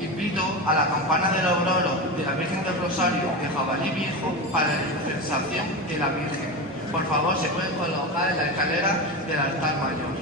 Invito a la campana del Aurora de la Virgen del Rosario de Jabalí Viejo para la dispensación de la Virgen. Por favor, se pueden colocar en la escalera del altar mayor.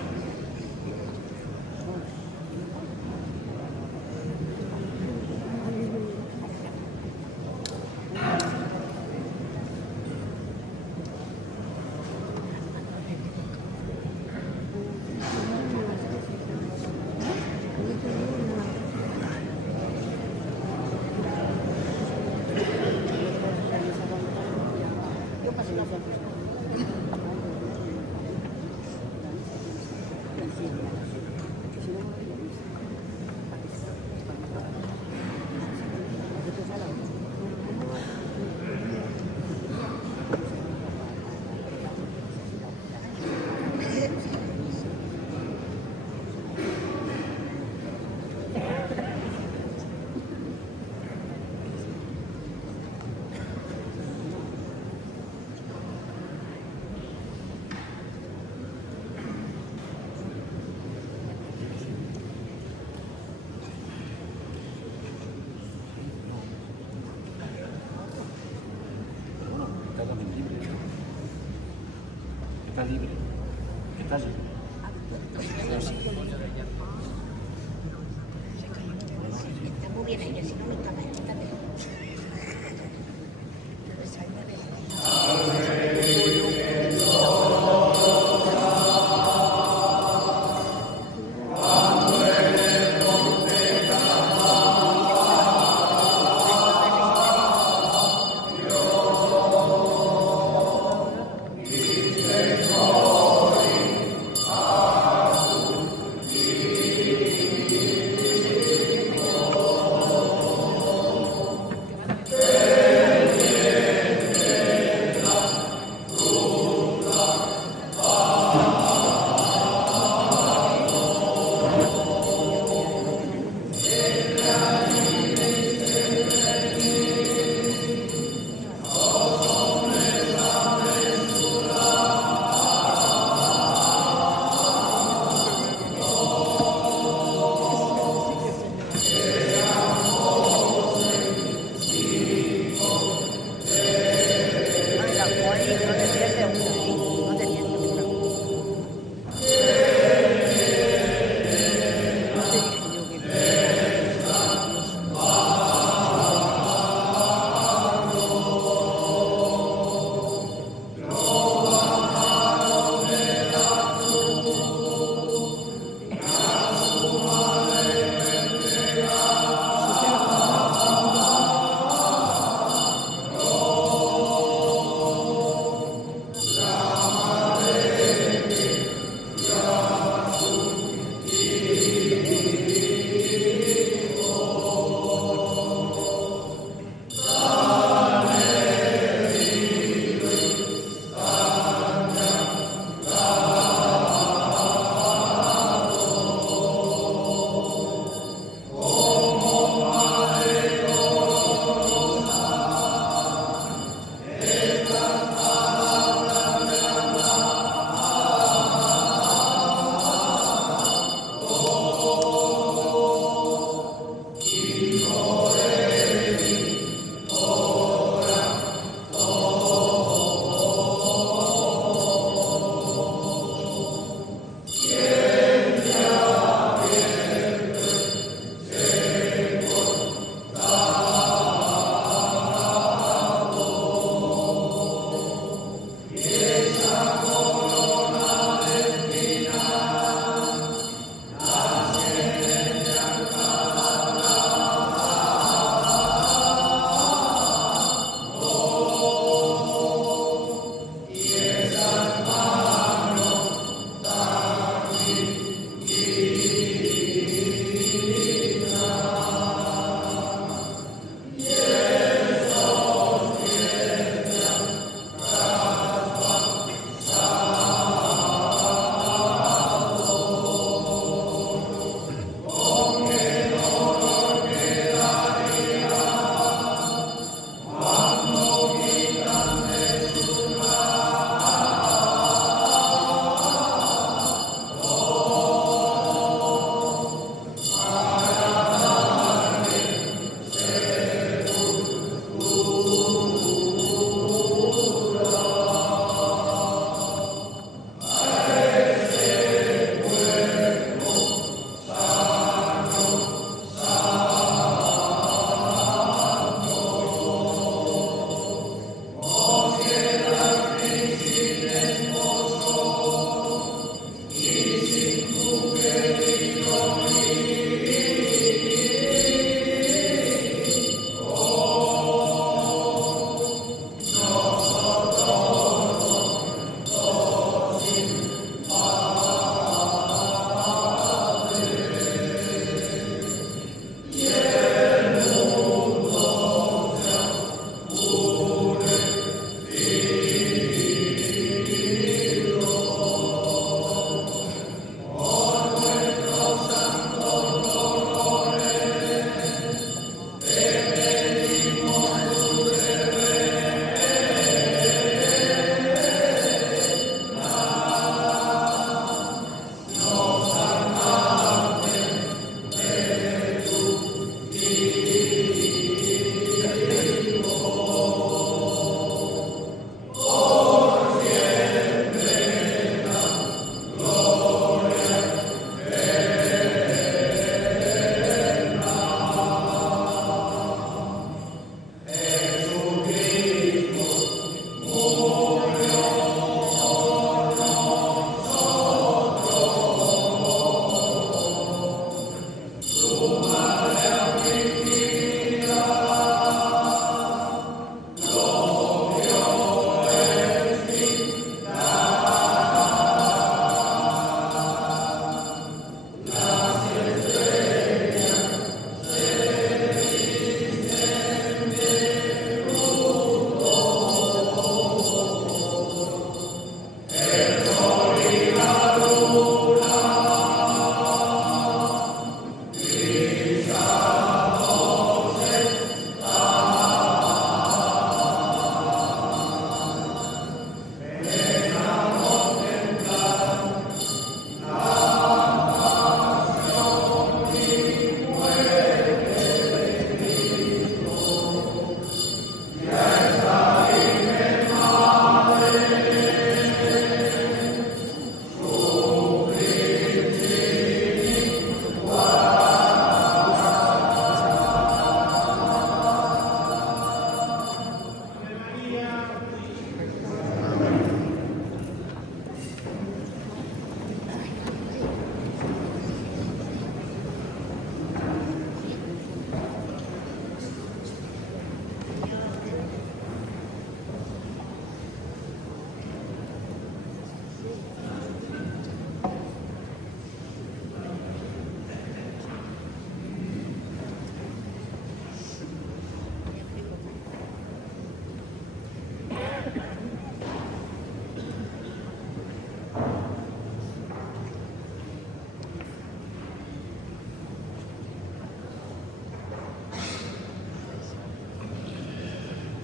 está libre. Está libre. Está muy bien ella, si no, no está mal.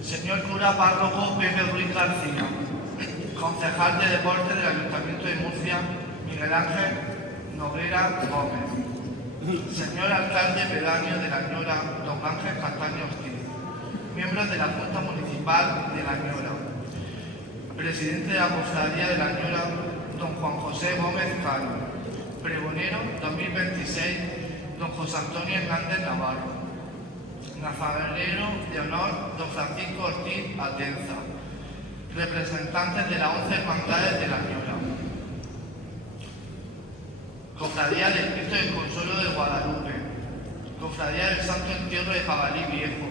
Señor cura párroco Pepe Ruiz García, concejal de deporte del Ayuntamiento de Murcia, Miguel Ángel Noguera Gómez. Señor alcalde pedáneo de La Ñora, don Ángel Castaño Ortiz. Miembros de la Junta Municipal de La Ñora. Presidente de la Cofradía de La Ñora, don Juan José Gómez Cano. Pregonero 2026, don José Antonio Hernández Navarro. Nazareno de honor, don Francisco Ortiz Atenza. Representantes de las 11 hermandades de La Ñora. Cofradía del Cristo del Consuelo de Guadalupe. Cofradía del Santo Entierro de Jabalí Viejo.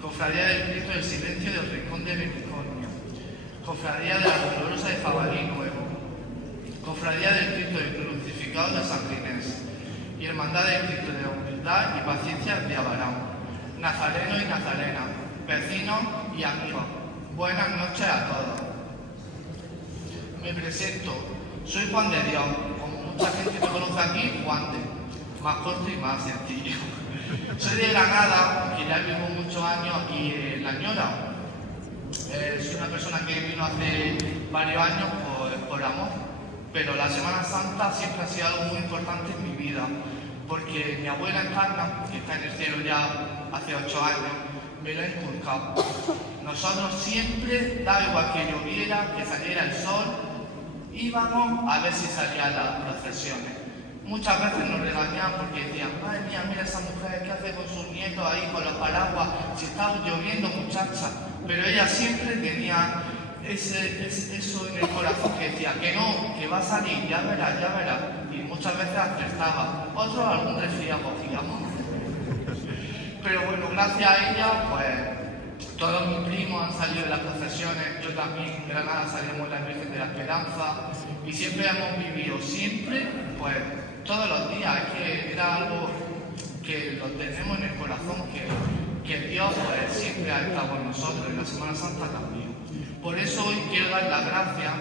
Cofradía del Cristo del Silencio del Rincón de Benicornia. Cofradía de la Dolorosa de Jabalí Nuevo. Cofradía del Cristo del Crucificado de San Ginés. Y Hermandad del Cristo de la Humildad y Paciencia de Abarán. Nazarenos y nazarenas, vecinos y amigos, buenas noches a todos. Me presento, soy Juan de Dios, como mucha gente me conoce aquí, Juan de, más corto y más sencillo. Soy de Granada, que ya vivo muchos años aquí en La Ñora. Soy una persona que vino hace varios años por amor, pero la Semana Santa siempre ha sido algo muy importante en mi vida, porque mi abuela Encarna, que está en el cielo ya hace 8 años, me lo ha inculcado. Nosotros siempre, da igual que lloviera, que saliera el sol, íbamos a ver si salían las procesiones. Muchas veces nos regañaban porque decían, madre mía, mira esa mujer, ¿qué hace con sus nietos ahí con los paraguas? Si está lloviendo, muchacha. Pero ella siempre tenía eso en el corazón, que decía que no, que va a salir, ya verás, ya verás. Y muchas veces acertaba. Otros algún resfriado cogíamos. Pero bueno, gracias a ella, pues todos mis primos han salido de las procesiones, yo también en Granada salimos de la Virgen de la Esperanza y siempre hemos vivido, pues todos los días, es que era algo que lo tenemos en el corazón, que Dios pues siempre ha estado con nosotros, en la Semana Santa también. Por eso hoy quiero dar las gracias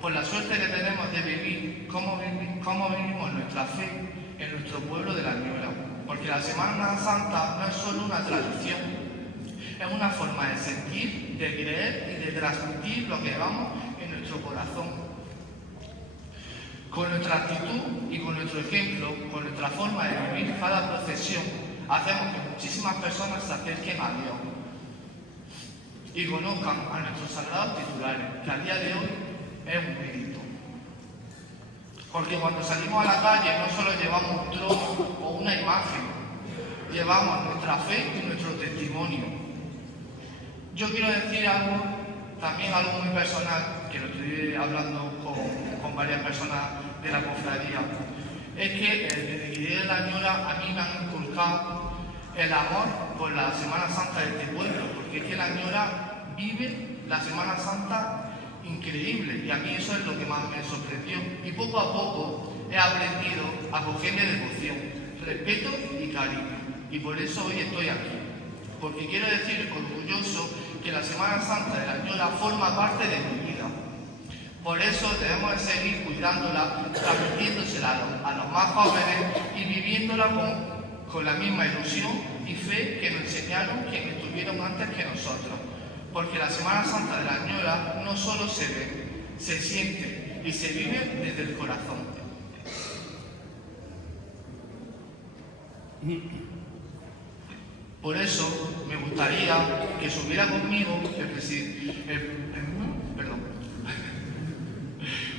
por la suerte que tenemos de vivir, cómo vivimos nuestra fe en nuestro pueblo de La Ñora. Porque la Semana Santa no es solo una tradición, es una forma de sentir, de creer y de transmitir lo que llevamos en nuestro corazón. Con nuestra actitud y con nuestro ejemplo, con nuestra forma de vivir cada procesión, hacemos que muchísimas personas se acerquen a Dios y conozcan a nuestros sagrados titulares, que a día de hoy es un mérito. Porque cuando salimos a la calle no solo llevamos un trono o una imagen, llevamos nuestra fe y nuestro testimonio. Yo quiero decir también algo muy personal, que lo estoy hablando con varias personas de la cofradía. Es que desde que llegué de La Ñora a mí me han inculcado el amor por la Semana Santa de este pueblo, porque es que La Ñora vive la Semana Santa increíble y a mí eso es lo que más me sorprendió y poco a poco he aprendido a cogerle devoción, respeto y cariño y por eso hoy estoy aquí, porque quiero decir orgulloso que la Semana Santa de La Ñora forma parte de mi vida. Por eso debemos de seguir cuidándola, transmitiéndosela a los más jóvenes y viviéndola con la misma ilusión y fe que nos enseñaron quienes estuvieron antes que nosotros. Porque la Semana Santa de La Ñora no solo se ve, se siente y se vive desde el corazón. Por eso me gustaría que subiera conmigo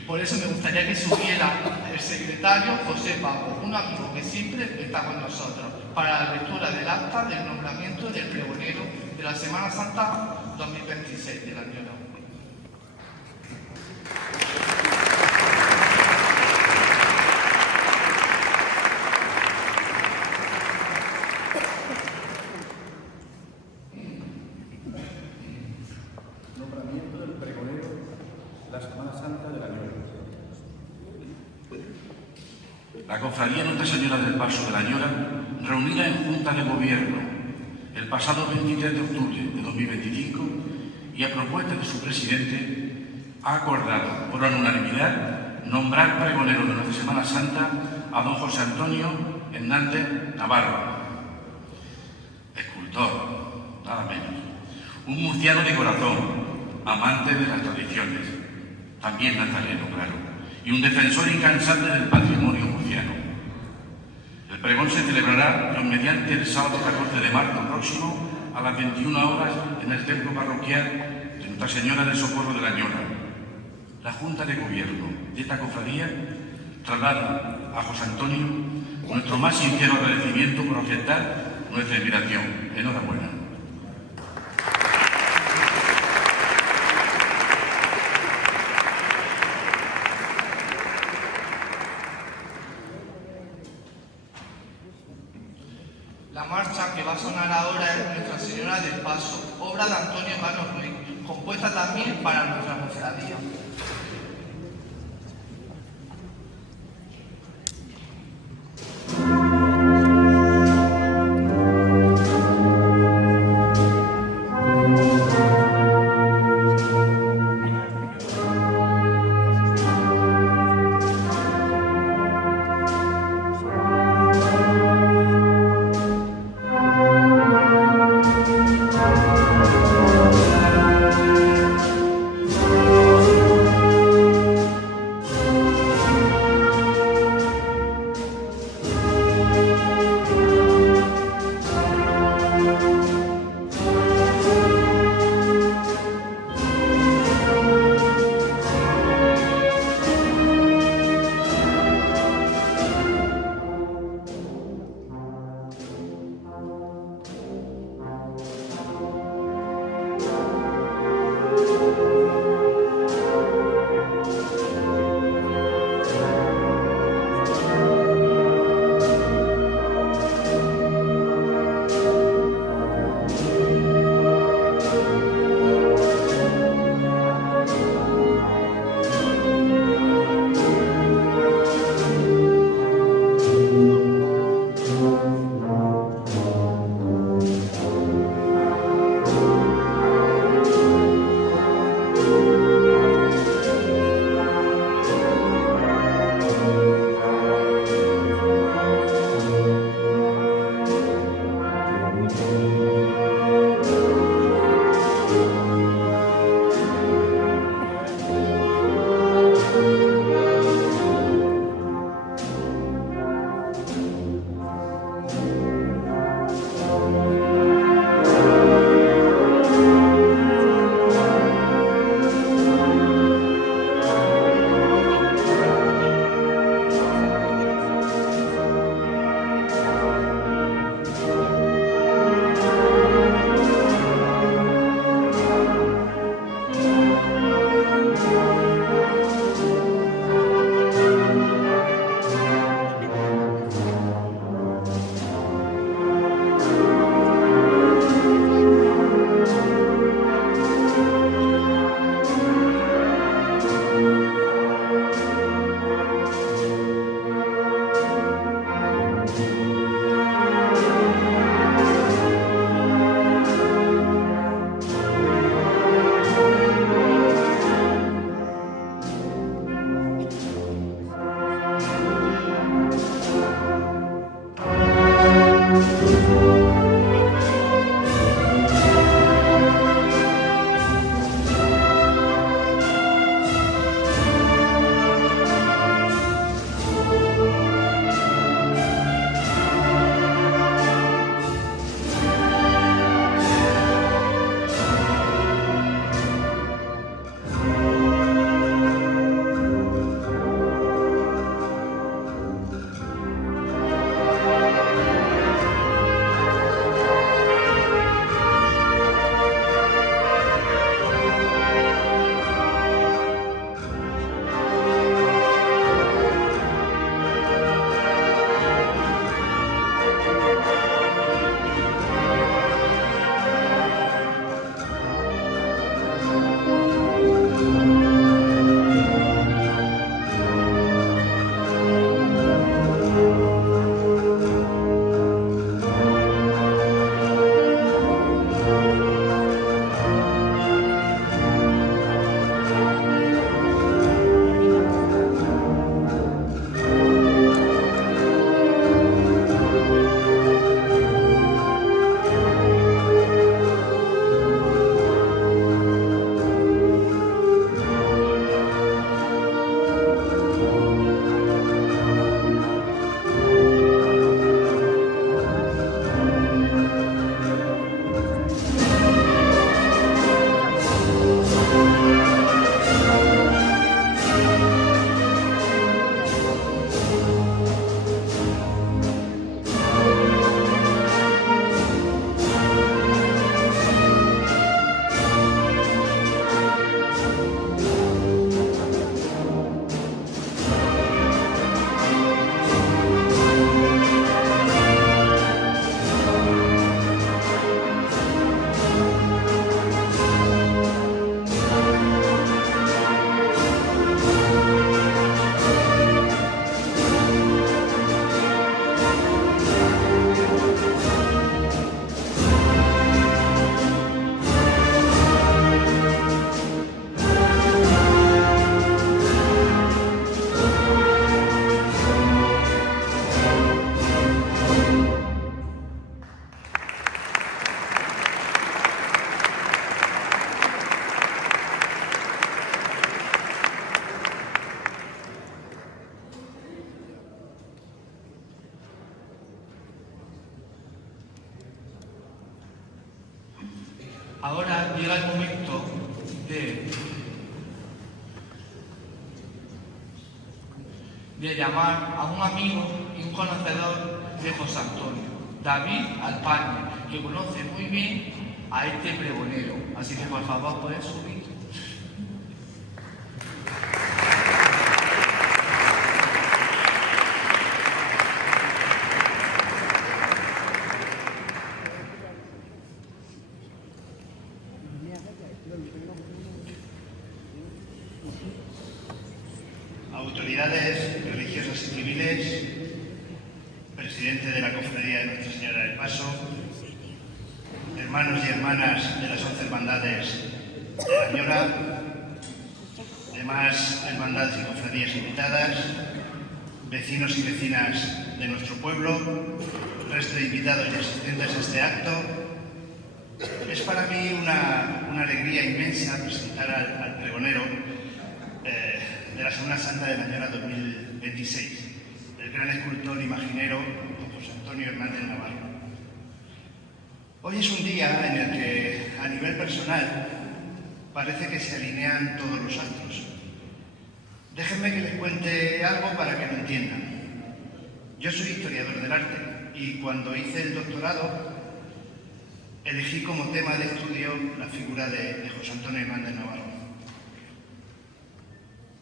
Por eso me gustaría que subiera el secretario José Paco, un amigo que siempre está con nosotros, para la lectura del acta del nombramiento del pregonero de la Semana Santa 2026 de La Ñora. Nombramiento del pregonero de la Semana Santa de La Ñora. La Cofradía Nuestra Señora del Paso de La Ñora, reunida en Junta de Gobierno el pasado 23 de octubre de 2025 y a propuesta de su presidente, ha acordado por unanimidad nombrar pregonero de nuestra Semana Santa a don José Antonio Hernández Navarro, escultor, nada menos. un murciano de corazón, amante de las tradiciones, también nazareno, claro, y un defensor incansable del patrimonio murciano. El pregón se celebrará mediante el sábado 14 de marzo próximo a las 21 horas en el templo parroquial de Nuestra Señora del Socorro de la Ñora. La Junta de Gobierno de esta cofradía traslada a José Antonio nuestro más sincero agradecimiento por aceptar nuestra invitación. Enhorabuena. La marcha que va a sonar ahora es Nuestra Señora del Paso, obra de Antonio Cano Ruiz, compuesta también para nuestra cofradía. Ahora llega el momento de llamar a un amigo y un conocedor de José Antonio, David Alpañe, que conoce muy bien a este pregonero. Así que por favor puedes subir. Autoridades religiosas y civiles, presidente de la Cofradía de Nuestra Señora del Paso, hermanos y hermanas de las 11 hermandades de la Ñora, demás hermandades y cofradías invitadas, vecinos y vecinas de nuestro pueblo, resto de invitados y asistentes a este acto. Es para mí una alegría inmensa presentar al pregonero de la Semana Santa de la Ñora 2026, el gran escultor imaginero José Antonio Hernández Navarro. Hoy es un día en el que, a nivel personal, parece que se alinean todos los astros. Déjenme que les cuente algo para que lo entiendan. Yo soy historiador del arte y cuando hice el doctorado elegí como tema de estudio la figura de José Antonio Hernández Navarro.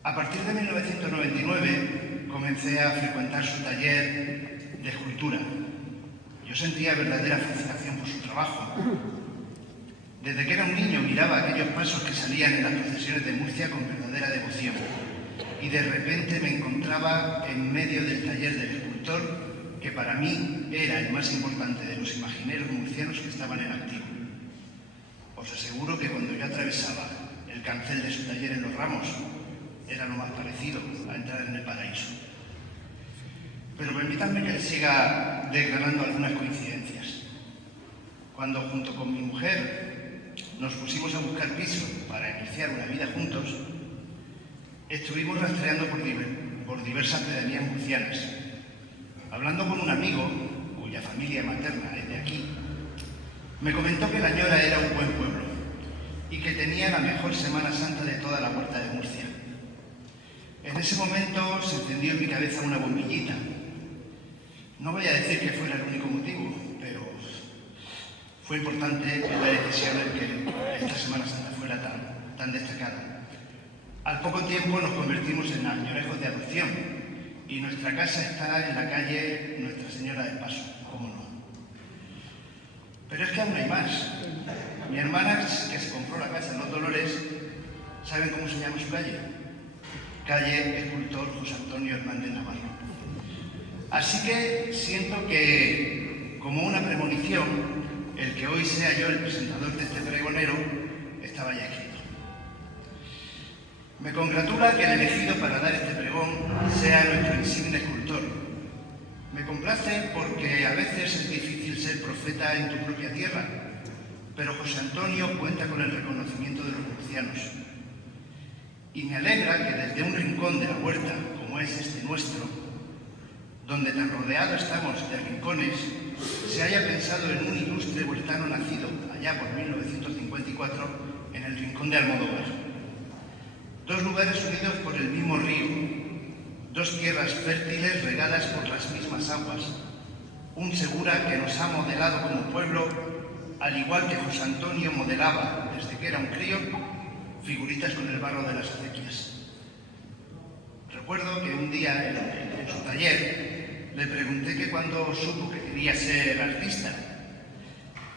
A partir de 1999 comencé a frecuentar su taller de escultura. Yo sentía verdadera fascinación por su trabajo. Desde que era un niño miraba aquellos pasos que salían en las procesiones de Murcia con verdadera devoción. Y de repente me encontraba en medio del taller del escultor, que para mí era el más importante de los imagineros murcianos que estaban en activo. Os aseguro que cuando yo atravesaba el cancel de su taller en Los Ramos, era lo más parecido a entrar en el paraíso. Pero permítanme que les siga desgranando algunas coincidencias. Cuando junto con mi mujer nos pusimos a buscar piso para iniciar una vida juntos, estuvimos rastreando por diversas pedanías murcianas. Hablando con un amigo, cuya familia materna es de aquí, me comentó que la Ñora era un buen pueblo y que tenía la mejor Semana Santa de toda la Huerta de Murcia. En ese momento se encendió en mi cabeza una bombillita. No voy a decir que fuera el único motivo, pero fue importante la decisión en que esta Semana Santa fuera tan destacada. Al poco tiempo nos convertimos en añorejos de adopción y nuestra casa está en la calle Nuestra Señora del Paso, cómo no. Pero es que aún hay más. Mi hermana, que se compró la casa en Los Dolores, ¿saben cómo se llama su calle? Calle Escultor José Antonio Hernández Navarro. Así que siento que, como una premonición, el que hoy sea yo el presentador de este pregonero estaba ya escrito. Me congratula que el elegido para dar este pregón sea nuestro insigne escultor. Me complace porque a veces es difícil ser profeta en tu propia tierra, pero José Antonio cuenta con el reconocimiento de los murcianos. Y me alegra que desde un rincón de la huerta, como es este nuestro, donde tan rodeados estamos de rincones, se haya pensado en un ilustre huertano nacido allá por 1954 en el rincón de Almodóvar. Dos lugares unidos por el mismo río, dos tierras fértiles regadas por las mismas aguas, un Segura que nos ha modelado como pueblo, al igual que José Antonio modelaba desde que era un crío figuritas con el barro de las acequias. Recuerdo que un día en su taller le pregunté que cuando supo que quería ser artista,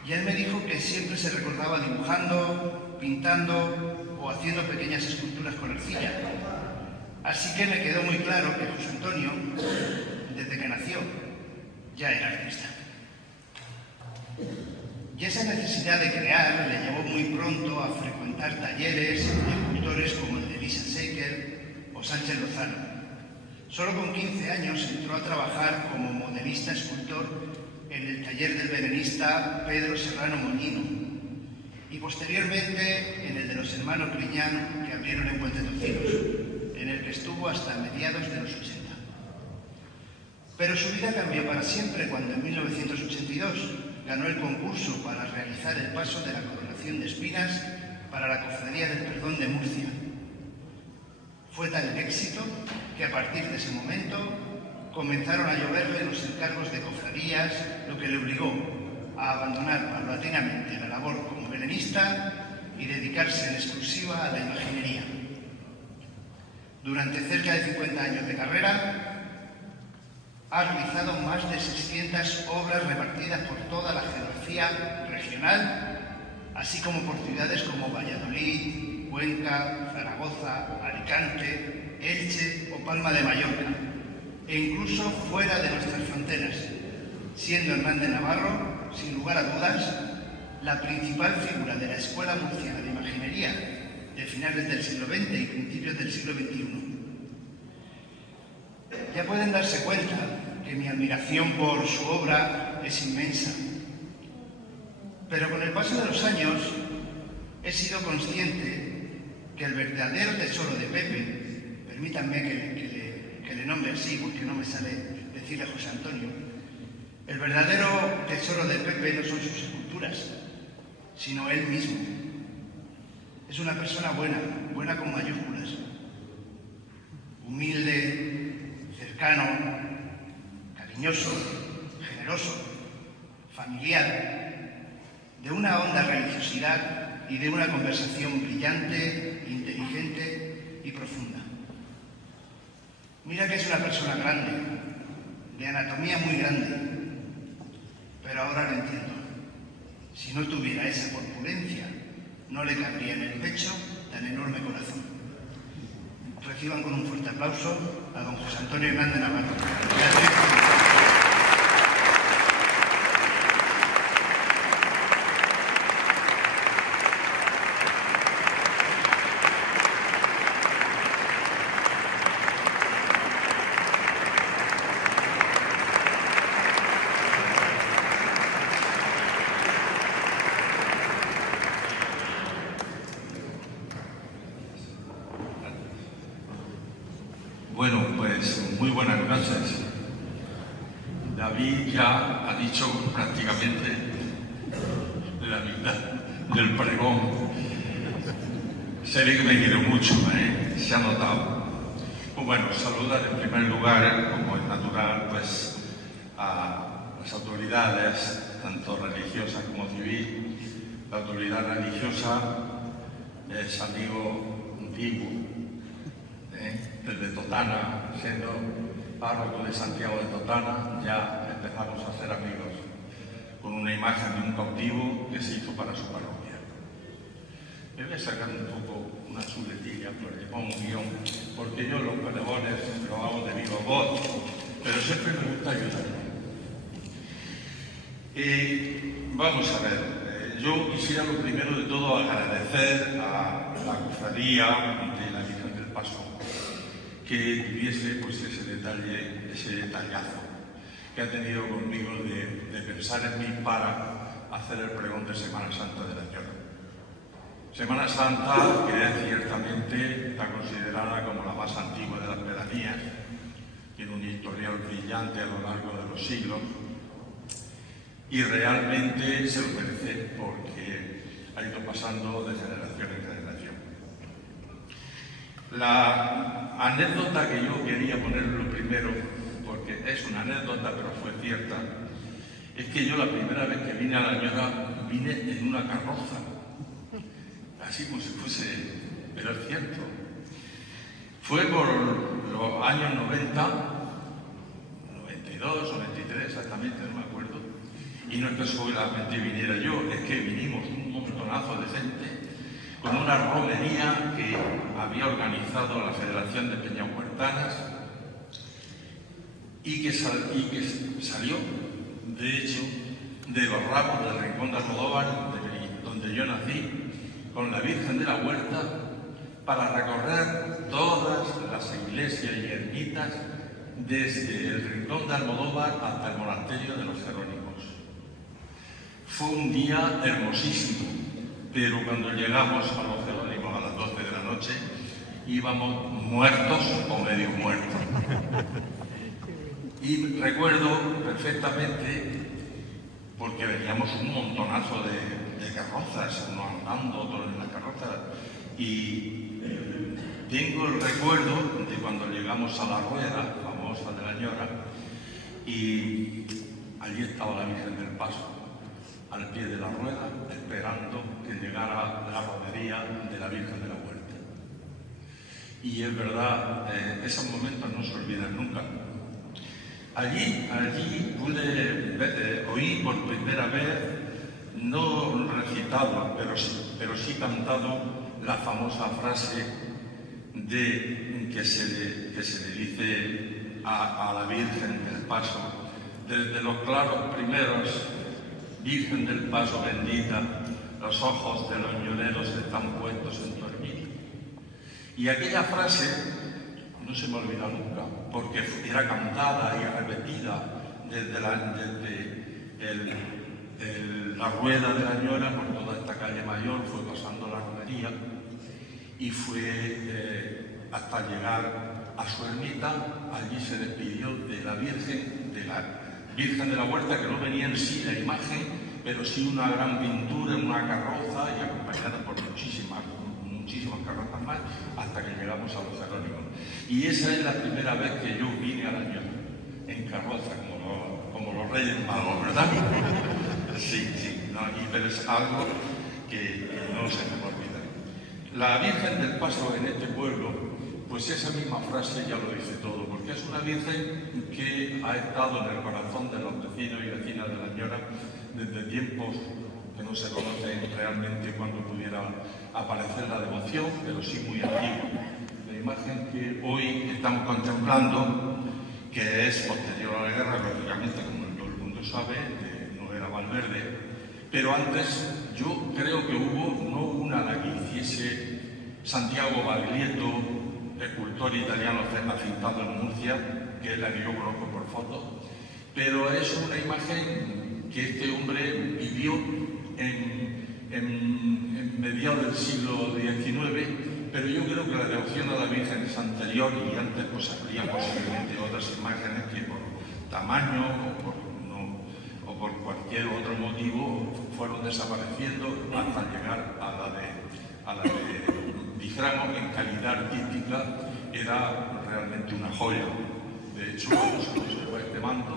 y él me dijo que siempre se recordaba dibujando, pintando o haciendo pequeñas esculturas con arcilla. Así que me quedó muy claro que José Antonio, desde que nació, ya era artista. Y esa necesidad de crear le llevó muy pronto a frecuentar talleres de escultores como el de Elisa Secker o Sánchez Lozano. Solo con 15 años entró a trabajar como modelista escultor en el taller del belenista Pedro Serrano Moñino y posteriormente en el de los hermanos Griñán, que abrieron en Puente Tocinos, en el que estuvo hasta mediados de los 80. Pero su vida cambió para siempre cuando en 1982 ganó el concurso para realizar el paso de la coronación de espinas para la Cofradía del Perdón de Murcia. Fue tal el éxito que a partir de ese momento comenzaron a lloverle los encargos de cofradías, lo que le obligó a abandonar paulatinamente la labor como belenista y dedicarse en exclusiva a la imaginería. Durante cerca de 50 años de carrera, ha realizado más de 600 obras repartidas por toda la geografía regional, así como por ciudades como Valladolid, Cuenca, Zaragoza, Alicante, Elche o Palma de Mallorca, e incluso fuera de nuestras fronteras, siendo Hernández Navarro, sin lugar a dudas, la principal figura de la Escuela Murciana de Imaginería de finales del siglo XX y principios del siglo XXI. Ya pueden darse cuenta que mi admiración por su obra es inmensa, pero con el paso de los años he sido consciente que el verdadero tesoro de Pepe, permítanme que le nombre así porque no me sale decirle José Antonio, el verdadero tesoro de Pepe no son sus esculturas, sino él mismo. Es una persona buena, buena con mayúsculas, humilde, cercano, cariñoso, generoso, familiar, de una honda religiosidad y de una conversación brillante, inteligente y profunda. Mira que es una persona grande, de anatomía muy grande, pero ahora lo entiendo. Si no tuviera esa corpulencia, no le cabría en el pecho tan enorme corazón. Reciban con un fuerte aplauso a don José Antonio Hernández Navarro. Bueno, pues muy buenas noches. David ya ha dicho prácticamente la mitad del pregón. Se ve que me quiero mucho, se ha notado. Pues bueno, saludar en primer lugar, como es natural, pues a las autoridades, tanto religiosas como civil. La autoridad religiosa es amigo antiguo, desde Totana, siendo párroco de Santiago de Totana, ya empezamos a ser amigos, con una imagen de un cautivo que se hizo para su parroquia. Me voy a sacar un poco una chuletilla, porque pongo un guión, porque yo los pregones lo hago de viva voz, pero siempre me gusta ayudar. Vamos a ver, yo quisiera lo primero de todo agradecer a la cofradía de la Virgen del Paso que tuviese pues ese detallazo que ha tenido conmigo de pensar en mí para hacer el pregón de Semana Santa de la Ñora. Semana Santa, que ciertamente está considerada como la más antigua de las pedanías, tiene un historial brillante a lo largo de los siglos y realmente se lo merece porque ha ido pasando de generación en generación. La anécdota que yo quería poner lo primero, porque es una anécdota pero fue cierta, es que yo la primera vez que vine a la Ñora vine en una carroza, así como si fuese, pero es cierto. Fue por los años 90, 92 o 93 exactamente, no me acuerdo, y no es que solamente viniera yo, es que vinimos un montonazo de gente con una romería que había organizado la Federación de Peñahuertanas y que salió, de hecho, de los ramos del Rincón de Almodóvar, donde yo nací, con la Virgen de la Huerta, para recorrer todas las iglesias y ermitas desde el Rincón de Almodóvar hasta el monasterio de los Jerónimos. Fue un día hermosísimo, pero cuando llegamos a los Jerónimos a las 12 de la noche, íbamos muertos o medio muertos. Y recuerdo perfectamente porque veníamos un montonazo de carrozas, unos andando, otros en la carroza, y tengo el recuerdo de cuando llegamos a la rueda famosa de la Ñora, y allí estaba la Virgen del Paso, al pie de la rueda, esperando que llegara la romería de la Virgen de la Huerta. Y es verdad, esos momentos no se olvidan nunca. Allí pude oír por primera vez, no recitado, pero sí cantado, la famosa frase que se le dice a la Virgen del Paso, desde los claros primeros: Virgen del Paso bendita, los ojos de los ñoreros están puestos en tu ermita. Y aquella frase no se me olvida nunca, porque era cantada y repetida desde la rueda de la Ñora por toda esta calle mayor, fue pasando la romería y fue hasta llegar a su ermita. Allí se despidió de la Virgen de la Huerta, que no venía en sí la imagen, pero sí una gran pintura en una carroza y acompañada por muchísimas carrozas más, hasta que llegamos a los Jerónimos. Y esa es la primera vez que yo vine a la Ñora, en carroza, como los Reyes Magos, ¿verdad? Sí, no, pero es algo que no se me olvida. La Virgen del Paso en este pueblo, pues esa misma frase ya lo dice todo, porque es una Virgen que ha estado en el corazón de los vecinos y vecinas de la Ñora desde tiempos que no se conocen realmente cuando pudiera aparecer la devoción, pero sí muy antigua. La imagen que hoy estamos contemplando, que es posterior a la guerra, lógicamente, como todo el mundo sabe, no era Valverde, pero antes yo creo que no hubo una la que hiciese Santiago Baglietto, escultor italiano afintado en Murcia, que es la que yo conozco por foto, pero es una imagen que este hombre vivió en mediados del siglo XIX, pero yo creo que la devoción a la Virgen es anterior, y antes pues habría posiblemente otras imágenes que por tamaño o por cualquier otro motivo fueron desapareciendo hasta llegar a la de dijéramos, en calidad artística era realmente una joya. De hecho, se conserva este manto,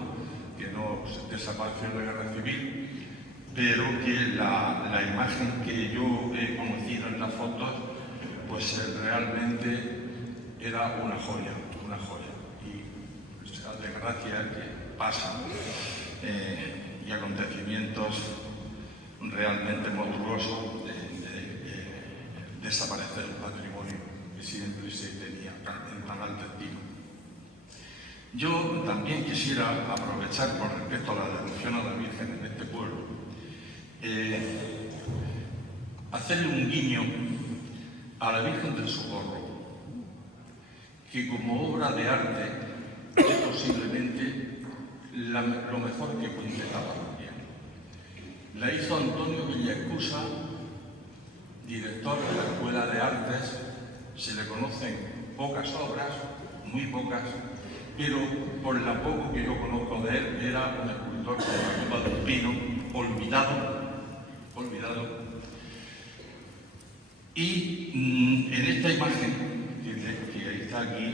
que no desapareció en la Guerra Civil, pero que la imagen que yo he conocido en las fotos, pues realmente era una joya. Y pues, la desgracia que pasan y acontecimientos realmente monstruosos de desaparecer el patrimonio que siempre se tenía en tan alto estilo. Yo también quisiera aprovechar con respecto a la devoción a la Virgen en este pueblo, hacerle un guiño a la Virgen del Socorro, que como obra de arte es posiblemente lo mejor que cuente la parroquia. La hizo Antonio Villaescusa, director de la Escuela de Artes. Se le conocen pocas obras, muy pocas, pero por la poco que yo conozco de él, era un escultor de la copa del pino, olvidado. Y en esta imagen, que está aquí,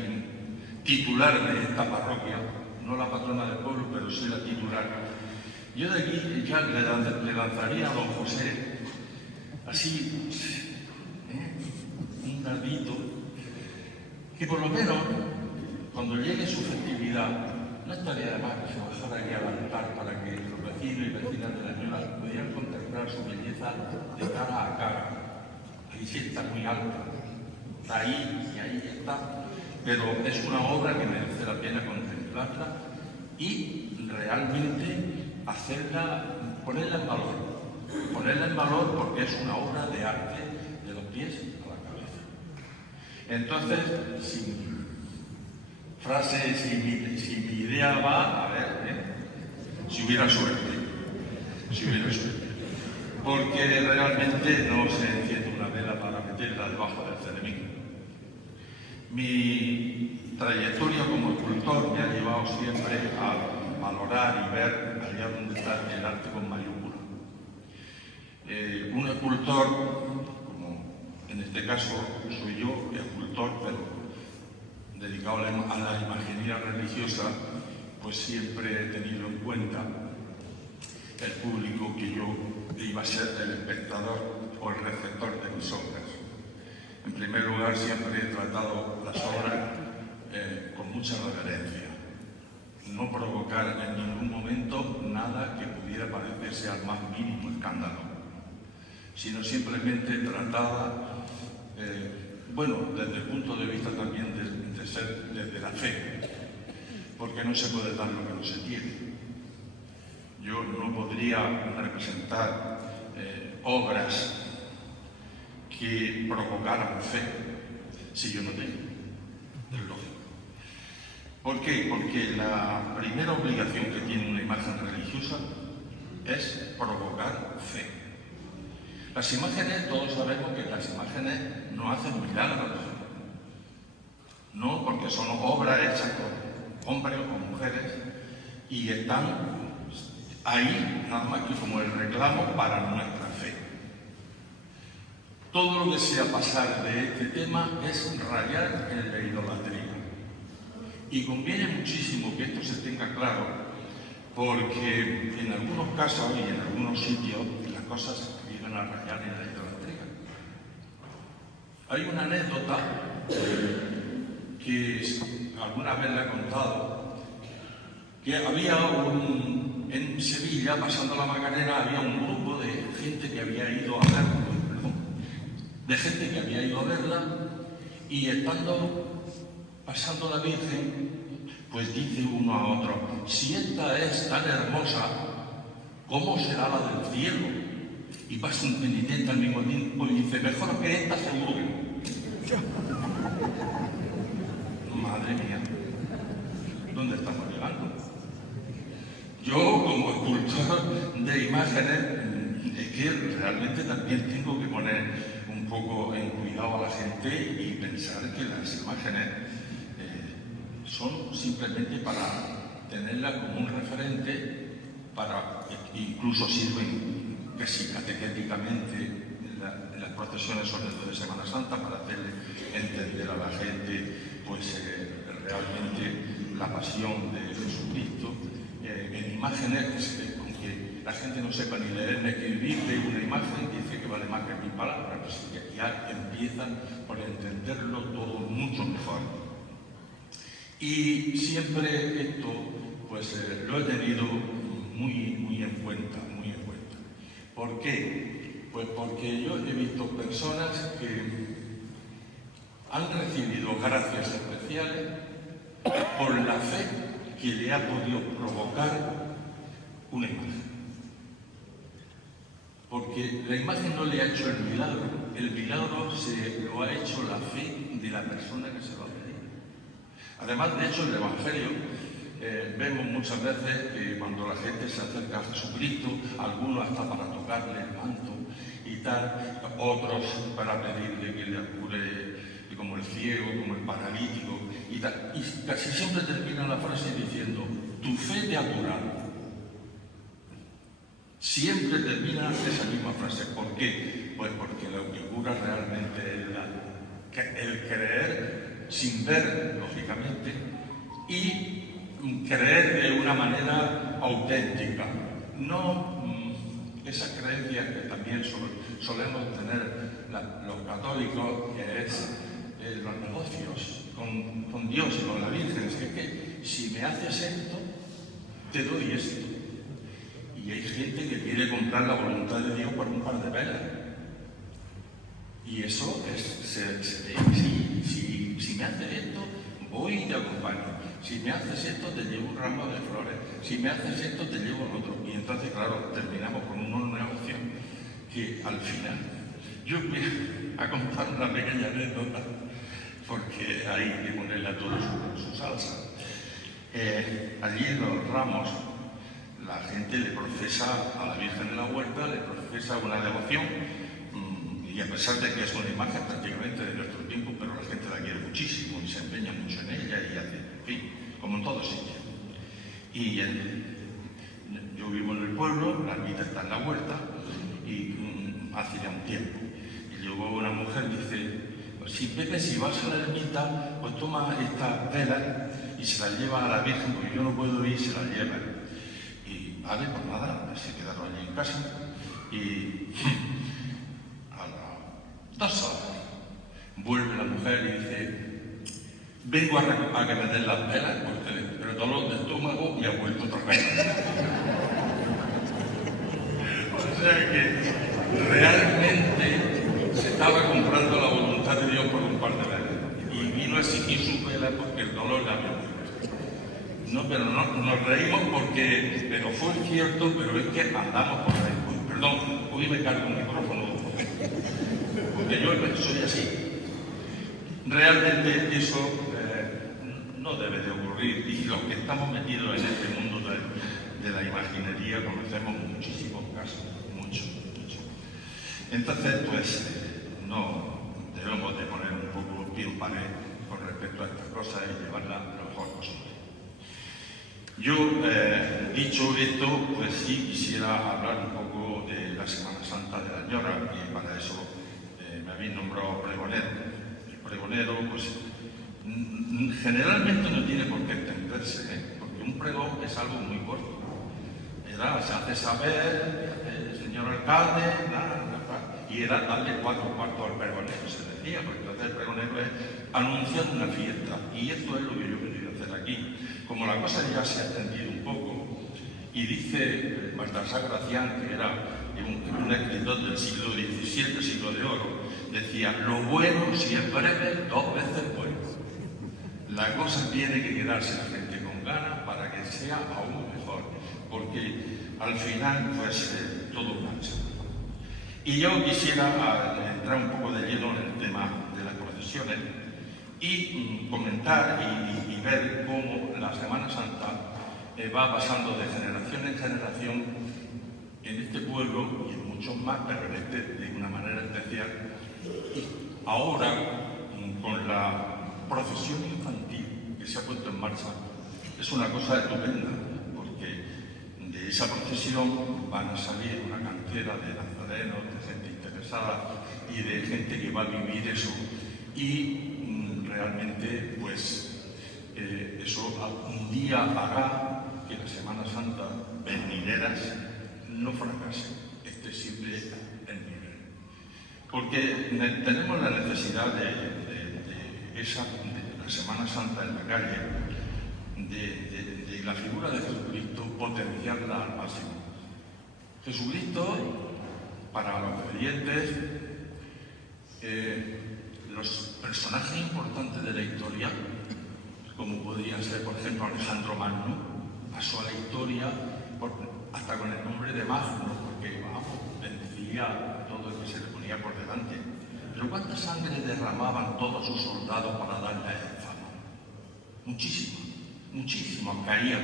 titular de esta parroquia, no la patrona del pueblo, pero sí la titular, yo de aquí ya le lanzaría a don José, así, un dardito, que por lo menos, cuando llegue su festividad, no estaría de más que se bajara aquí al altar para que los vecinos y vecinas de la Ñora pudieran contemplar su belleza de cara a cara. Ahí sí está muy alta, está ahí y ahí está, pero es una obra que merece la pena contemplarla y realmente ponerla en valor porque es una obra de arte de los pies a la cabeza. Entonces, si mi idea va, a ver, si hubiera suerte, porque realmente no se enciende una vela para meterla debajo del ceremento. Mi trayectoria como escultor me ha llevado siempre a valorar y ver allá donde está el arte con mayor escultor, como en este caso soy yo, escultor, pero dedicado a la imaginería religiosa, pues siempre he tenido en cuenta el público, que yo iba a ser el espectador o el receptor de mis obras. En primer lugar, siempre he tratado las obras con mucha reverencia. No provocar en ningún momento nada que pudiera parecerse al más mínimo escándalo, sino simplemente tratada, desde el punto de vista también de ser desde la fe, porque no se puede dar lo que no se tiene. Yo no podría representar obras que provocaran fe si yo no tengo. Es lógico. ¿Por qué? Porque la primera obligación que tiene una imagen religiosa es provocar fe. Las imágenes, todos sabemos que las imágenes no hacen milagros. No, porque son obras hechas por hombres o mujeres y están ahí nada más que como el reclamo para nuestra fe. Todo lo que sea pasar de este tema es rayar en la idolatría. Y conviene muchísimo que esto se tenga claro, porque en algunos casos y en algunos sitios las cosas llegan a rayar en la idolatría. Hay una anécdota que alguna vez la he contado, que había en Sevilla, pasando la Macarena, había un grupo de gente que había ido a verla, y pasando la Virgen, pues dice uno a otro: si esta es tan hermosa, ¿cómo será la del cielo? Y pasa un penitente al mismo tiempo y dice: mejor que esta seguro. Madre mía, ¿dónde estamos llegando? Yo, como escultor de imágenes, es que realmente también tengo que poner un poco en cuidado a la gente y pensar que las imágenes son simplemente para tenerlas como un referente, incluso sirven casi catequéticamente en las procesiones, sobre todo de Semana Santa, para hacerle entender a la gente realmente la pasión de Jesucristo. En imágenes, aunque la gente no sepa ni leer ni escribir, de una imagen dice que vale más que 1000 palabras, pues ya empiezan por entenderlo todo mucho mejor. Y siempre esto, pues lo he tenido muy en cuenta, muy en cuenta. ¿Por qué? Pues porque yo he visto personas que han recibido gracias especiales por la fe que le ha podido provocar una imagen. Porque la imagen no le ha hecho el milagro se lo ha hecho la fe de la persona que se lo ha pedido. Además, de hecho, en el Evangelio vemos muchas veces que cuando la gente se acerca a Jesucristo, algunos hasta para tocarle el manto y tal, otros para pedirle que le cure, como el ciego, como el paralítico y tal. Y casi siempre termina la frase diciendo: tu fe te ha curado. Siempre termina esa misma frase. ¿Por qué? Pues porque lo que cura realmente es el creer sin ver, lógicamente, y creer de una manera auténtica. No esas creencias que también solemos tener los católicos, que es los negocios con Dios y con la Virgen. Es que si me haces esto, te doy esto. Y hay gente que quiere comprar la voluntad de Dios por un par de velas. Y eso si me haces esto, voy y te acompaño. Si me haces esto, te llevo un ramo de flores. Si me haces esto, te llevo el otro. Y entonces, claro, terminamos con unos negocios que al final... Yo voy a contar una pequeña anécdota, porque hay que ponerle a todo su salsa. Allí en los ramos, la gente le profesa a la Virgen de la Huerta, le profesa una devoción, y a pesar de que es una imagen prácticamente de nuestro tiempo, pero la gente la quiere muchísimo y se empeña mucho en ella y hace, en fin, como en todos sitios. Y yo vivo en el pueblo, la ermita está en la huerta, y hace ya un si Pepe, si vas a la ermita, pues toma esta vela y se la lleva a la Virgen, porque yo no puedo ir, se la lleva. Y vale, pues nada, se quedaron allí en casa y a las 2 horas vuelve la mujer y dice: vengo a que me den las velas, pero el dolor de estómago me ha vuelto otra vez. O sea que realmente se estaba comprando la voluntad de Dios por un par de veces. Y vino a exigir su vela porque el dolor le había vuelto. No, pero no, nos reímos porque, pero fue cierto, pero es que andamos por ahí. Perdón, hoy me cargo el micrófono, porque yo soy así. Realmente eso no debe de ocurrir, y los que estamos metidos en este mundo de la imaginería conocemos muchísimos casos, mucho. Entonces, pues, no debemos de poner un poco pie en pared con respecto a estas cosas y llevarlas lo mejor posible. Yo, dicho esto, pues sí quisiera hablar un poco de la Semana Santa de la Ñora, y para eso me habéis nombrado pregonero. El pregonero, pues, generalmente no tiene por qué entenderse, porque un pregón es algo muy corto. Se hace saber, el señor alcalde, y era darle 4 cuartos al pregonero, se decía, porque entonces el pregonero es anunciar una fiesta, y esto es lo que yo he querido hacer aquí. Como la cosa ya se ha extendido un poco, y dice Baltasar Gracián, que era un escritor del siglo XVII, siglo de oro, decía: lo bueno, si es breve, 2 veces bueno. La cosa tiene que quedarse la gente con ganas para que sea aún mejor, porque al final, pues, todo marcha. Y yo quisiera entrar un poco de lleno en el tema de las procesiones y comentar y ver cómo la Semana Santa va pasando de generación en generación en este pueblo y en muchos más, pero en este de una manera especial. Y ahora, con la procesión infantil que se ha puesto en marcha, es una cosa estupenda, porque de esa procesión van a salir una cantera de nazarenos, de gente interesada y de gente que va a vivir eso. Y realmente, pues, eso algún día hará que la Semana Santa venideras no fracase, esté siempre en nivel. Porque tenemos la necesidad de la Semana Santa en la calle, de la figura de Jesucristo, potenciarla al máximo. Jesucristo, para los creyentes, los personajes importantes de la historia, como podrían ser, por ejemplo, Alejandro Magno, pasó a la historia hasta con el nombre de Magno, porque vencía todo el que se le ponía por delante. Pero ¿cuánta sangre derramaban todos sus soldados para darle a él fama? Muchísimos caían.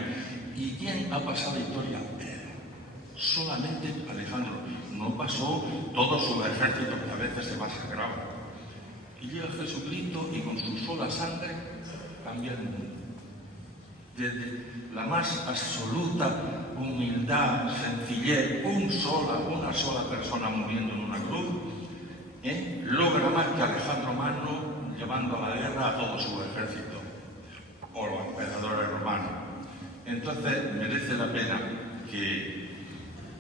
¿Y quién ha pasado la historia? Él. Solamente Alejandro. No pasó todos sus ejércitos que a veces se masacraban. Y llega Jesucristo y con su sola sangre cambia el mundo. Desde la más absoluta humildad, sencillez, una sola persona muriendo en una cruz, logra más que Alejandro Magno llevando a la guerra a todo su ejército, o los emperadores romanos. Entonces merece la pena que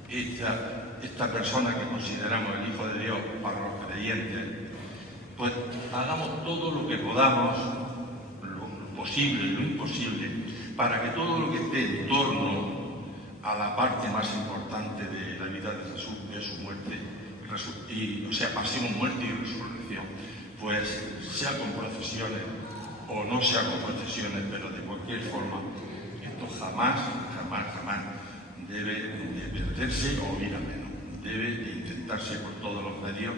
esta persona que consideramos el Hijo de Dios para los creyentes, pues hagamos todo lo que podamos, lo posible y lo imposible, para que todo lo que esté en torno a la parte más importante de la vida de Jesús, que es su muerte, pasión, muerte y resurrección, pues sea con procesiones o no sea con procesiones, pero de cualquier forma, esto jamás debe de perderse o ir a menos. Debe de intentarse por todos los medios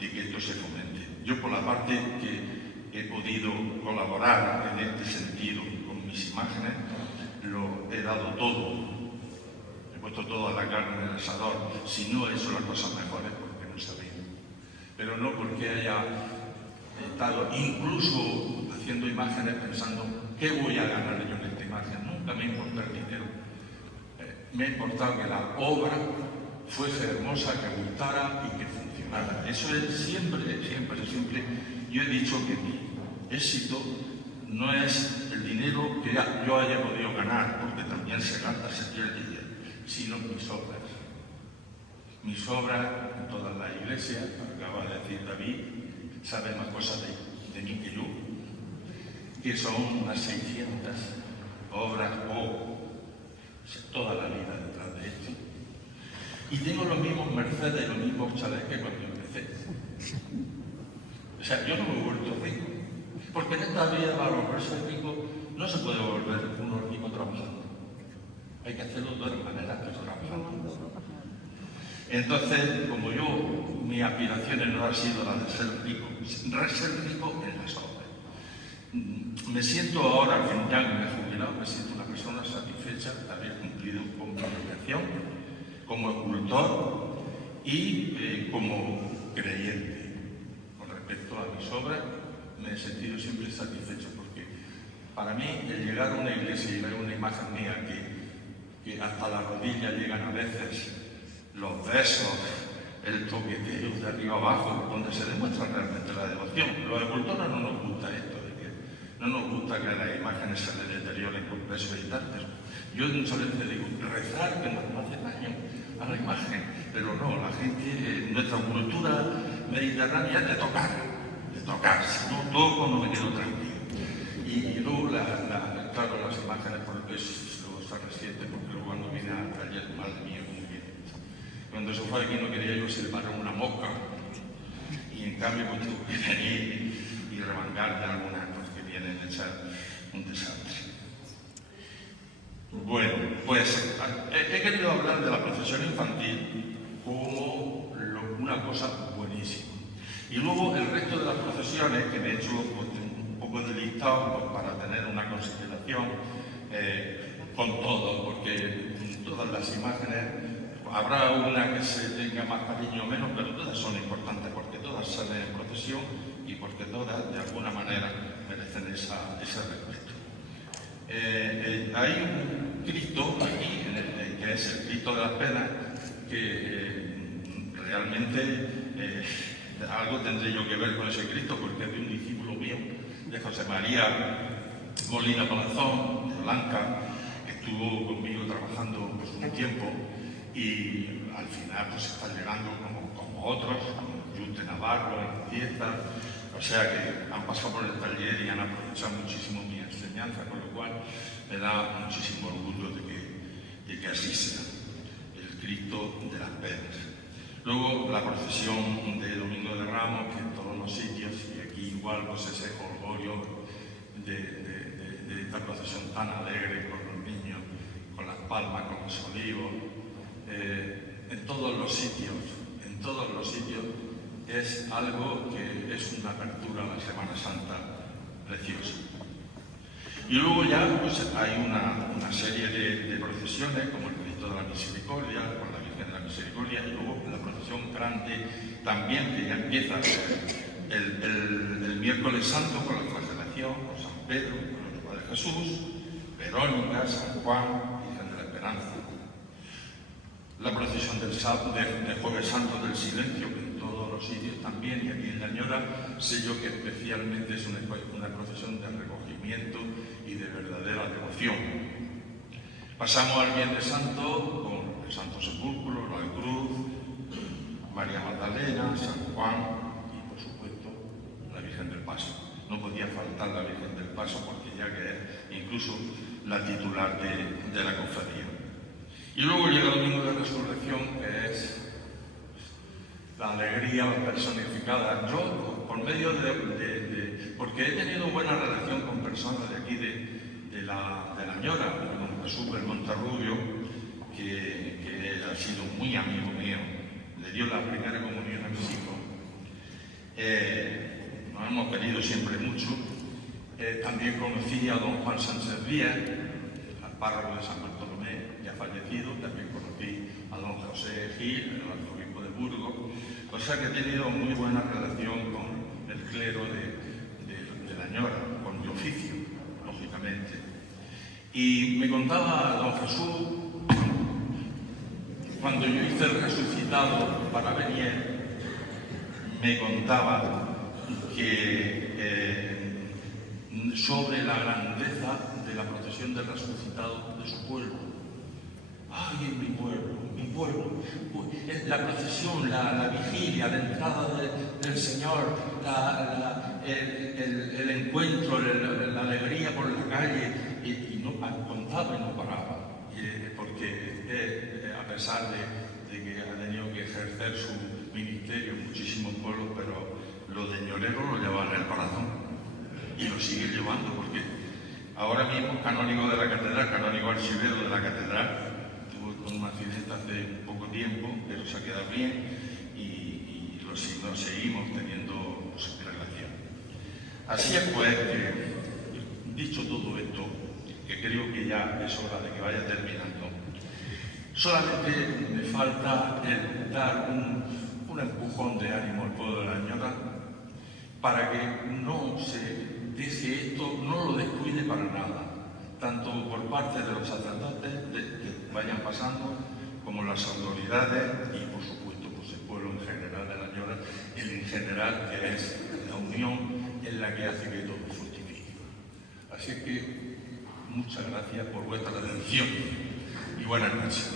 de que esto se fomente. Yo, por la parte que he podido colaborar en este sentido con mis imágenes, lo he dado todo. He puesto toda la carne en el asador. Si no he hecho las cosas mejores, porque no sabía. Pero no porque haya estado incluso haciendo imágenes pensando ¿qué voy a ganar yo en esta imagen? Nunca me importa el dinero. Me ha importado que la obra fuese hermosa, que gustara y que funcionara. Eso es siempre. yo he dicho que mi éxito no es el dinero que yo haya podido ganar, porque también se gasta, se pierde, sino mis obras. Mis obras en todas las iglesias, acaba de decir David, sabe más cosas de mí que yo, que son unas 600 obras o toda la vida detrás de esto. Y tengo los mismos Mercedes, los mismos chalets que cuando empecé. O sea, yo no me he vuelto rico, porque en esta vida para volverse rico no se puede volver uno rico trabajando. Hay que hacerlo de dos maneras, que es trabajando. Entonces, como yo, mi aspiración no ha sido la de ser rico en las obras. Me siento ahora, que ya me he jubilado, me siento una persona satisfecha de haber cumplido con mi obligación como escultor y como creyente. Con respecto a mis obras, me he sentido siempre satisfecho porque para mí el llegar a una iglesia y ver una imagen mía que hasta la rodilla llegan a veces, los besos, el toqueteo de arriba abajo, donde se demuestra realmente la devoción. Los escultores no nos gusta esto, no nos gusta que las imágenes se le deterioren con besos y tal. Yo muchas veces digo, rezar que nos hace daño a la imagen, pero no, la gente, nuestra cultura mediterránea es de tocar, si no toco no me quedo tranquilo. Y luego, claro, las imágenes, porque luego se resiente, porque luego cuando viene al taller, madre mía, como viene. Cuando se fue aquí no quería yo silbar una mosca, y en cambio pues tuve que venir y remangar de algunas que vienen a echar un desastre. Bueno, pues he querido hablar de la procesión infantil como una cosa buenísima. Y luego el resto de las procesiones que me he hecho pues, un poco de listado pues, para tener una consideración con todo, porque todas las imágenes, habrá una que se tenga más cariño o menos, pero todas son importantes porque todas salen en procesión y porque todas de alguna manera merecen ese respeto. Hay un Cristo aquí, que es el Cristo de las Penas, que realmente algo tendré yo que ver con ese Cristo, porque es de un discípulo mío, de José María Molina Palazón, de Blanca, que estuvo conmigo trabajando pues, un tiempo y al final pues está llegando como otros, como Juste Navarro, en Cieza, o sea que han pasado por el taller y han aprovechado muchísimo mi enseñanza, con lo cual me da muchísimo orgullo de que así sea, el Cristo de las Penas. Luego la procesión de Domingo de Ramos, que en todos los sitios, y aquí igual pues ese jolgorio de esta procesión tan alegre con los niños, con las palmas, con los olivos, en todos los sitios es algo que es una apertura a la Semana Santa preciosa. Y luego ya pues, hay una serie de procesiones, como el Cristo de la Misericordia, con la Virgen de la Misericordia, y luego la procesión grande también, que ya empieza el miércoles santo con la flagelación, con San Pedro, con el Padre Jesús, Verónica, San Juan, Virgen de la Esperanza. La procesión del Jueves Santo del Silencio, que en todos los sitios también, y aquí en La Ñora, sé yo que especialmente es una procesión de recogimiento y de verdadera devoción. Pasamos al Viernes Santo con el Santo Sepulcro, la Cruz, María Magdalena, San Juan y, por supuesto, la Virgen del Paso. No podía faltar la Virgen del Paso porque ya que es incluso la titular de la cofradía. Y luego llega el Domingo de Resurrección, que es la alegría personificada. Yo, por medio porque he tenido buena relación con personas de aquí, de la Ñora, con Jesús del Monterrubio, que ha sido muy amigo mío, le dio la primera comunión a mis hijos. Nos hemos querido siempre mucho. También conocí a don Juan Sanservía, al párroco de San Bartolomé, ya fallecido. También conocí a don José Gil, el arzobispo de Burgos. O sea que he tenido muy buena relación con el clero de La Ñora, con mi oficio, lógicamente. Y me contaba don Jesús, cuando yo hice el resucitado para venir, me contaba sobre la grandeza de la procesión del resucitado de su pueblo. ¡Ay, en mi pueblo! La procesión, la vigilia, la entrada del Señor, el encuentro, la alegría por la calle, y no contaba y no paraba, porque a pesar de que ha tenido que ejercer su ministerio en muchísimos pueblos, pero lo de Ñorero lo lleva en el corazón y lo sigue llevando, porque ahora mismo canónigo de la catedral, canónigo archivero de la catedral, tuvo un accidente hace poco tiempo, pero se ha quedado bien y lo seguimos teniendo relación. Así es pues que, dicho todo esto, que creo que ya es hora de que vaya terminando, solamente me falta dar un empujón de ánimo al pueblo de La Ñora para que no se deje esto, no lo descuide para nada, tanto por parte de los sacerdotes que vayan pasando, como las autoridades y por supuesto pues el pueblo en general de La Ñora, el en general que es la unión en la que hace que todo fructifique. Así que muchas gracias por vuestra atención y buenas noches.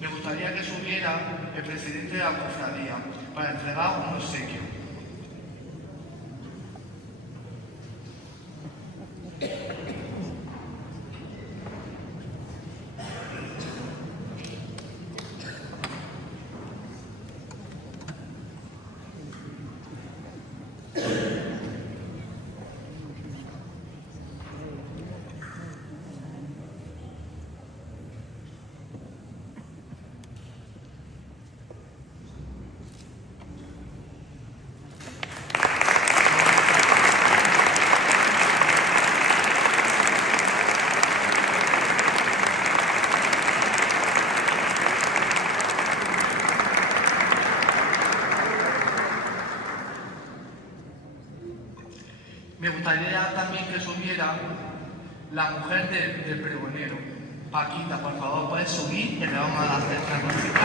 Me gustaría que subiera el presidente de la cofradía para entregar un obsequio. Me gustaría también que subiera la mujer del pregonero. Paquita, por favor, puedes subir y le vamos a dar esta música.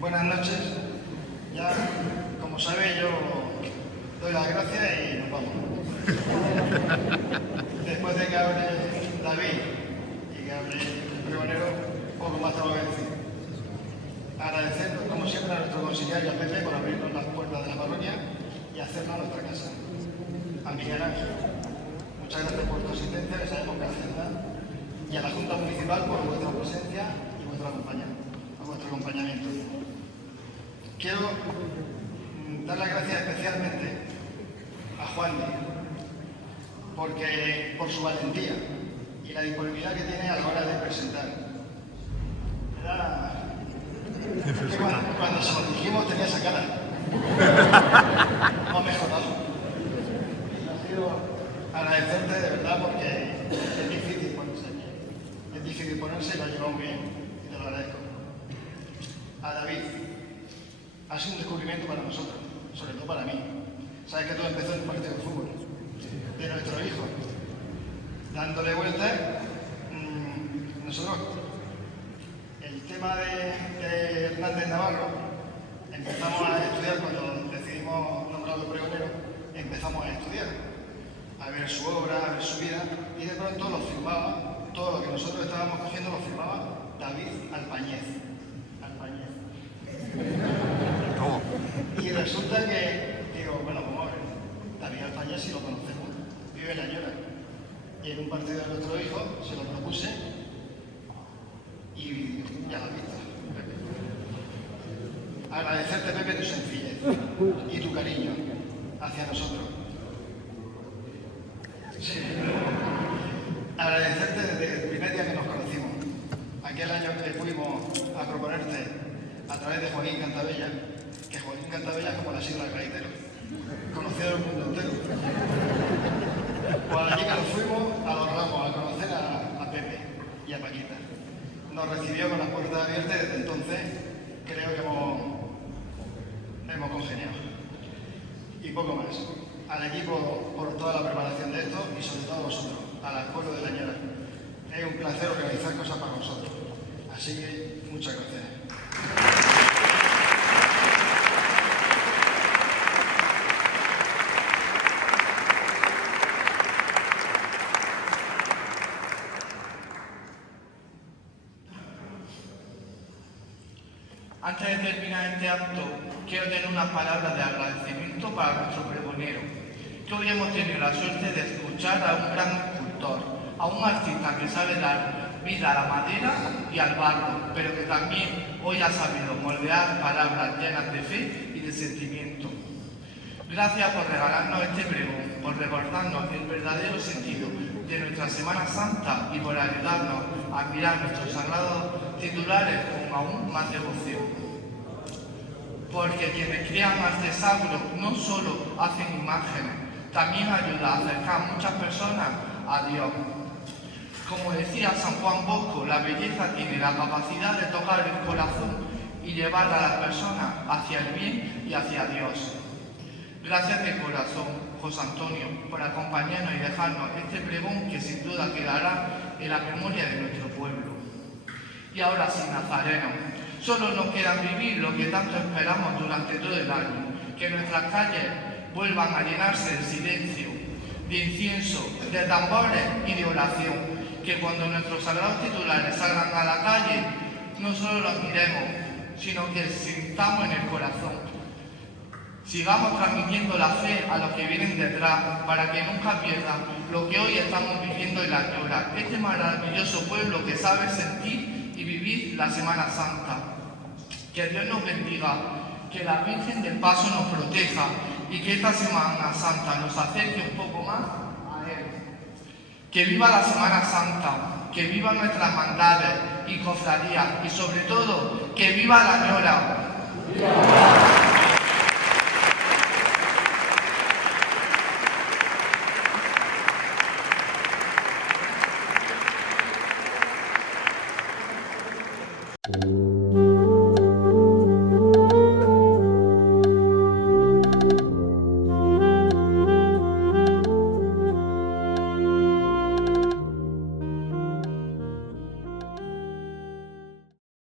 Buenas noches. Ya, como sabéis, yo doy las gracias y nos vamos. Después de que hable David y que hable el pregonero, poco más tengo que decir. Agradecer, como siempre, a nuestro conciliario Pepe por abrirnos las puertas de la parroquia y hacernos a nuestra casa. A Miguel Ángel, muchas gracias por tu asistencia, que sabemos que haces nada. Y a la Junta Municipal por vuestra presencia y vuestro acompañamiento. Quiero dar las gracias especialmente a Juan porque por su valentía y la disponibilidad que tiene a la hora de presentar. Cuando se lo dijimos tenía esa cara. No ha mejorado. Ha sido agradecerte de verdad porque es difícil ponerse aquí. Es difícil ponerse y lo ha llevado muy bien y te lo agradezco. A David. Ha sido un descubrimiento para nosotros, sobre todo para mí. Sabes que todo empezó en el partido de fútbol de nuestro hijo. Dándole vueltas, nosotros, el tema Fernández Navarro, empezamos a estudiar cuando decidimos nombrarlo pregonero, empezamos a estudiar, a ver su obra, a ver su vida, y de pronto lo firmaba, todo lo que nosotros estábamos cogiendo lo firmaba David Alpañez. Y resulta que, digo, bueno, vamos a ver, David Alpañez si lo conocemos, vive en La Ñora. Y en un partido de nuestro hijo se lo propuse y ya la vista. Agradecerte, Pepe, tu sencillez y tu cariño hacia nosotros. Sí. Agradecerte desde el primer día que nos conocimos. Aquel año que fuimos a proponerte a través de Joaquín Cantabella, que Joaquín Cantabella es como la sidra del gaitero, conocido del mundo entero. Pues allí que nos fuimos a los Ramos a conocer a Pepe y a Paquita. Nos recibió con las puertas abiertas y desde entonces creo que hemos congeniado. Y poco más. Al equipo por toda la preparación de esto y sobre todo a vosotros, al pueblo de La Ñora. Es un placer organizar cosas para vosotros. Así que muchas gracias. Antes de terminar este acto, quiero tener unas palabras de agradecimiento para nuestro pregonero, que hoy hemos tenido la suerte de escuchar a un gran escultor, a un artista que sabe dar vida a la madera y al barro, pero que también hoy ha sabido moldear palabras llenas de fe y de sentimiento. Gracias por regalarnos este pregón, por recordarnos el verdadero sentido de nuestra Semana Santa y por ayudarnos a mirar nuestros sagrados titulares con aún más devoción. Porque quienes crean arte sacro no solo hacen imágenes, también ayuda a acercar a muchas personas a Dios. Como decía San Juan Bosco, la belleza tiene la capacidad de tocar el corazón y llevar a las personas hacia el bien y hacia Dios. Gracias de corazón, José Antonio, por acompañarnos y dejarnos este pregón que sin duda quedará en la memoria de nuestro pueblo. Y ahora sí, nazarenos, solo nos queda vivir lo que tanto esperamos durante todo el año, que nuestras calles vuelvan a llenarse de silencio, de incienso, de tambores y de oración, que cuando nuestros sagrados titulares salgan a la calle, no solo los miremos, sino que sintamos en el corazón. Sigamos transmitiendo la fe a los que vienen detrás, para que nunca pierdan lo que hoy estamos viviendo en La Ñora, este maravilloso pueblo que sabe sentir y vivir la Semana Santa. Que Dios nos bendiga, que la Virgen del Paso nos proteja y que esta Semana Santa nos acerque un poco más a Él. Que viva la Semana Santa, que vivan nuestras hermandades y cofradías y sobre todo, que viva La Ñora. ¡Viva! Thank you.